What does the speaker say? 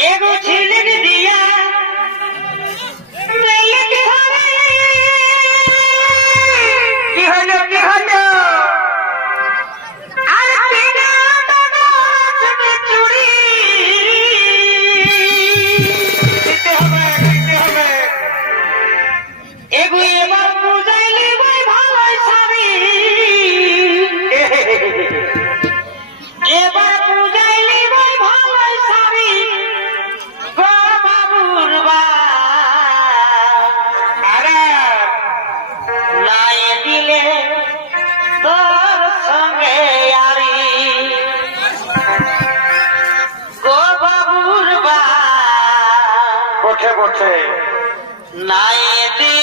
Ego নাই দিলে তোর সঙ্গে আরি। গো বাবুর বা বঠে বঠে নাই দিলে